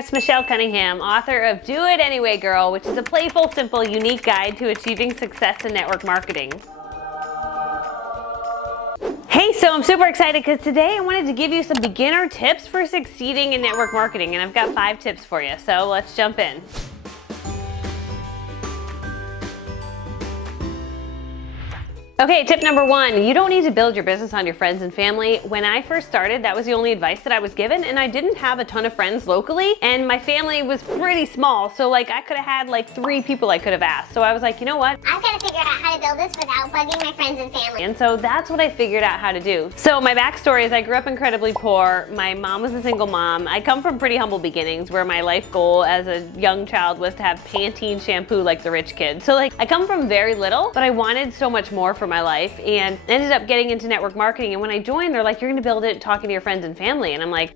it's Michelle Cunningham, author of Do It Anyway Girl, which is a playful, simple, unique guide to achieving success in network marketing. Hey, so I'm super excited because today I wanted to give you some beginner tips for succeeding in network marketing, and I've got 5 tips for you, so let's jump in. Okay, tip number 1, you don't need to build your business on your friends and family. When I first started, that was the only advice that I was given, and I didn't have a ton of friends locally, and my family was pretty small, so like I could have had like 3 people I could have asked. So I was like, you know what? I've got to figure out how to build this without bugging my friends and family. And so that's what I figured out how to do. So my backstory is I grew up incredibly poor. My mom was a single mom. I come from pretty humble beginnings where my life goal as a young child was to have Pantene shampoo like the rich kid. So like I come from very little, but I wanted so much more for my life and ended up getting into network marketing. And when I joined, they're like, you're gonna build it talking to your friends and family. And I'm like,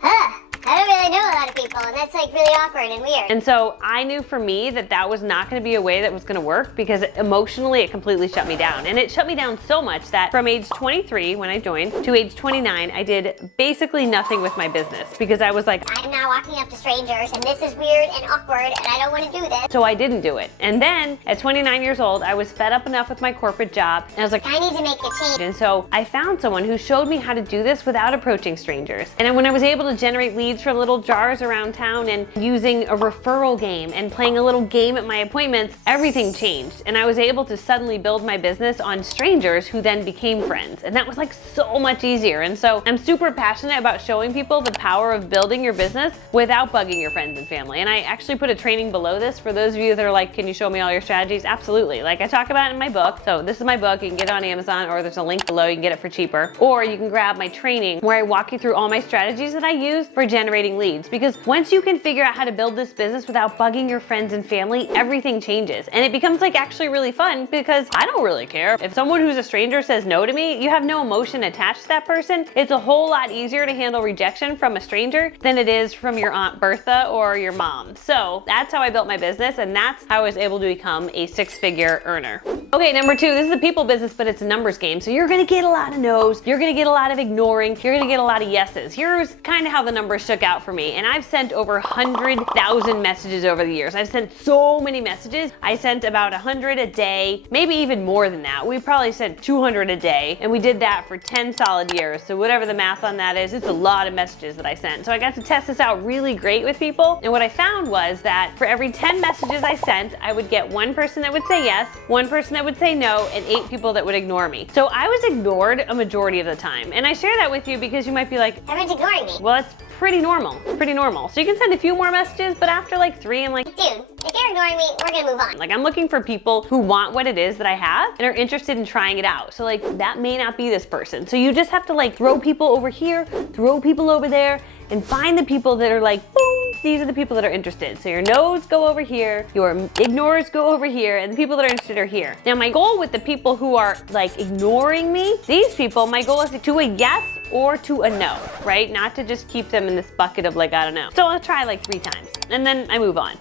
I don't really know a lot of people, and that's like really awkward and weird. And so I knew for me that that was not going to be a way that was going to work because emotionally it completely shut me down. And it shut me down so much that from age 23 when I joined to age 29, I did basically nothing with my business because I was like, I'm not walking up to strangers and this is weird and awkward and I don't want to do this. So I didn't do it. And then at 29 years old, I was fed up enough with my corporate job and I was like, I need to make a change. And so I found someone who showed me how to do this without approaching strangers. And then when I was able to generate leads from little jars around town and using a referral game and playing a little game at my appointments, everything changed. And I was able to suddenly build my business on strangers who then became friends. And that was like so much easier. And so I'm super passionate about showing people the power of building your business without bugging your friends and family. And I actually put a training below this for those of you that are like, can you show me all your strategies? Absolutely. Like I talk about it in my book. So this is my book. You can get it on Amazon, or there's a link below. You can get it for cheaper. Or you can grab my training where I walk you through all my strategies that I use for generating leads. Because once you can figure out how to build this business without bugging your friends and family, everything changes. And it becomes like actually really fun because I don't really care. If someone who's a stranger says no to me, you have no emotion attached to that person. It's a whole lot easier to handle rejection from a stranger than it is from your Aunt Bertha or your mom. So that's how I built my business, and that's how I was able to become a 6-figure earner. Okay, number 2, this is a people business, but it's a numbers game. So you're gonna get a lot of no's, you're gonna get a lot of ignoring, you're gonna get a lot of yeses. Here's kind of how the numbers shook out for me. And I've sent over 100,000 messages over the years. I've sent so many messages. I sent about 100 a day, maybe even more than that. We probably sent 200 a day, and we did that for 10 solid years. So whatever the math on that is, it's a lot of messages that I sent. So I got to test this out really great with people. And what I found was that for every 10 messages I sent, I would get 1 person that would say yes, 1 person that would say no, and 8 people that would ignore me. So I was ignored a majority of the time. And I share that with you because you might be like, everyone's ignoring me. Well, it's pretty normal. Pretty normal. So you can send a few more messages, but after like 3, I'm like, dude, if you're ignoring me, we're gonna move on. Like I'm looking for people who want what it is that I have and are interested in trying it out. So like that may not be this person. So you just have to like throw people over here, throw people over there, and find the people that are like, boom, these are the people that are interested. So your no's go over here, your ignores go over here, and the people that are interested are here. Now my goal with the people who are like ignoring me, these people, my goal is to a yes or to a no, right? Not to just keep them in this bucket of like, I don't know. So I'll try like 3 times and then I move on.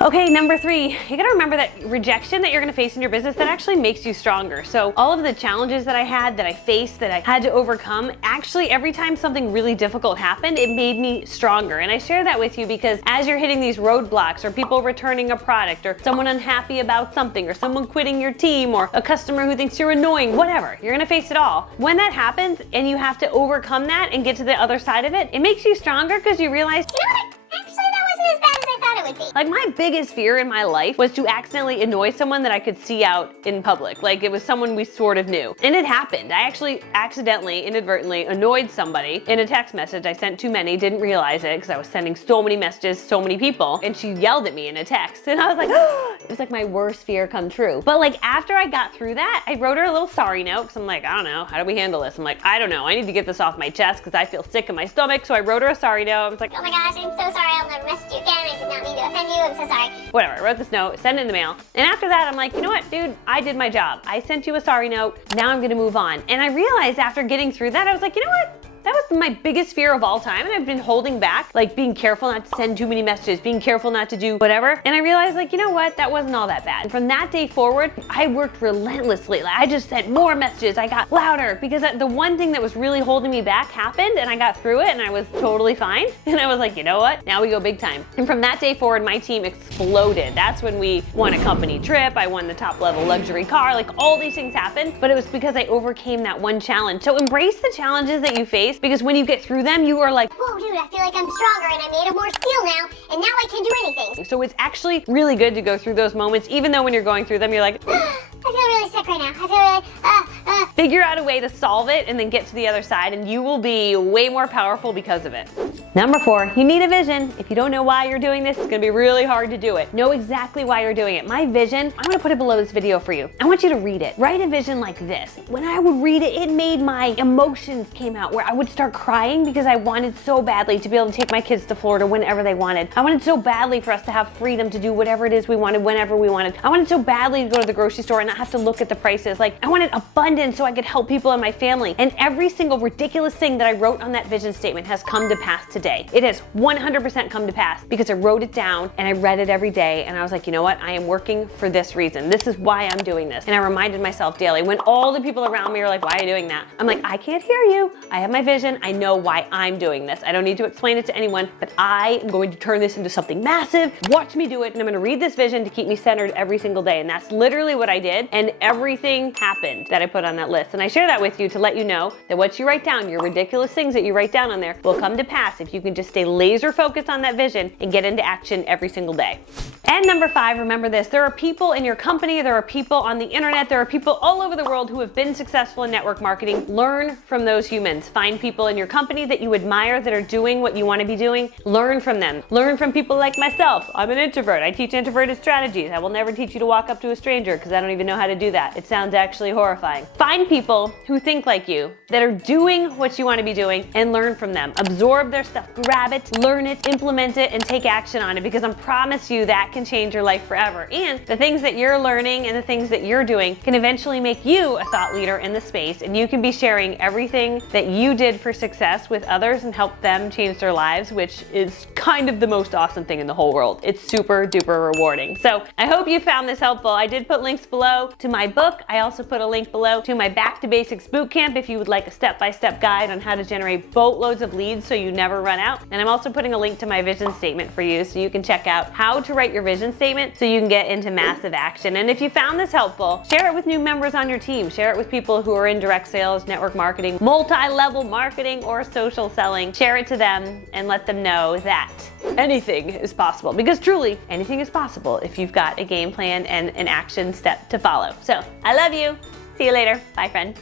Okay, number 3, you gotta remember that rejection that you're gonna face in your business, that actually makes you stronger. So all of the challenges that I had, that I faced, that I had to overcome, actually every time something really difficult happened, it made me stronger. And I share that with you because as you're hitting these roadblocks, or people returning a product, or someone unhappy about something, or someone quitting your team, or a customer who thinks you're annoying, whatever, you're gonna face it all. When that happens and you have to overcome that and get to the other side of it, it makes you stronger because you realize, you know what? Actually, that wasn't as bad as I thought it would be. Like my biggest fear in my life was to accidentally annoy someone that I could see out in public. Like it was someone we sort of knew. And it happened. I actually accidentally, inadvertently annoyed somebody in a text message. I sent too many, didn't realize it because I was sending so many messages, so many people, and she yelled at me in a text. And I was like, oh, it was like my worst fear come true. But like after I got through that, I wrote her a little sorry note because I'm like, I don't know, how do we handle this? I'm like, I don't know, I need to get this off my chest because I feel sick in my stomach. So I wrote her a sorry note. I was like, oh my gosh, I'm so sorry, I'll never message you again. I did not mean to offend you, I'm so sorry. Whatever, I wrote this note, sent it in the mail. And after that, I'm like, you know what, dude, I did my job. I sent you a sorry note, now I'm gonna move on. And I realized after getting through that, I was like, you know what? That was my biggest fear of all time, and I've been holding back, like being careful not to send too many messages, being careful not to do whatever. And I realized, like, you know what? That wasn't all that bad. And from that day forward, I worked relentlessly. Like, I just sent more messages. I got louder because the one thing that was really holding me back happened, and I got through it, and I was totally fine. And I was like, you know what? Now we go big time. And from that day forward, my team exploded. That's when we won a company trip. I won the top level luxury car. Like, all these things happened, but it was because I overcame that one challenge. So embrace the challenges that you face, because when you get through them, you are like, whoa, dude, I feel like I'm stronger and I made of more steel now, and now I can do anything. so it's actually really good to go through those moments, even though when you're going through them, you're like, I feel really sick right now. I feel really, figure out a way to solve it and then get to the other side, and you will be way more powerful because of it. Number 4, you need a vision. If you don't know why you're doing this, it's gonna be really hard to do it. Know exactly why you're doing it. My vision, I'm gonna put it below this video for you. I want you to read it. Write a vision like this. When I would read it, it made my emotions came out, where I would start crying because I wanted so badly to be able to take my kids to Florida whenever they wanted. I wanted so badly for us to have freedom to do whatever it is we wanted, whenever we wanted. I wanted so badly to go to the grocery store and not have to look at the prices. Like, I wanted abundance so I could help people in my family. And every single ridiculous thing that I wrote on that vision statement has come to pass today. It has 100% come to pass because I wrote it down and I read it every day, and I was like, you know what? I am working for this reason. This is why I'm doing this. And I reminded myself daily, when all the people around me are like, why are you doing that? I'm like, I can't hear you. I have my vision. I know why I'm doing this. I don't need to explain it to anyone, but I am going to turn this into something massive. Watch me do it, and I'm gonna read this vision to keep me centered every single day. And that's literally what I did, and everything happened that I put on that list. And I share that with you to let you know that what you write down, your ridiculous things that you write down on there, will come to pass if you can just stay laser focused on that vision and get into action every single day. And number 5, remember this, there are people in your company, there are people on the internet, there are people all over the world who have been successful in network marketing. Learn from those humans. Find people in your company that you admire that are doing what you want to be doing. Learn from them. Learn from people like myself. I'm an introvert. I teach introverted strategies. I will never teach you to walk up to a stranger because I don't even know how to do that. It sounds actually horrifying. Find people who think like you, that are doing what you want to be doing, and learn from them. Absorb their stuff, grab it, learn it, implement it, and take action on it, because I promise you that can change your life forever. And the things that you're learning and the things that you're doing can eventually make you a thought leader in the space, and you can be sharing everything that you did for success with others and help them change their lives, which is kind of the most awesome thing in the whole world. It's super duper rewarding. So I hope you found this helpful. I did put links below to my book. I also put a link below to my Back to Basics bootcamp if you would like a step-by-step guide on how to generate boatloads of leads so you never run out. And I'm also putting a link to my vision statement for you so you can check out how to write your vision statement so you can get into massive action. And if you found this helpful, share it with new members on your team. Share it with people who are in direct sales, network marketing, multi-level marketing, or social selling. Share it to them and let them know that anything is possible, because truly anything is possible if you've got a game plan and an action step to follow. So I love you. See you later. Bye, friend.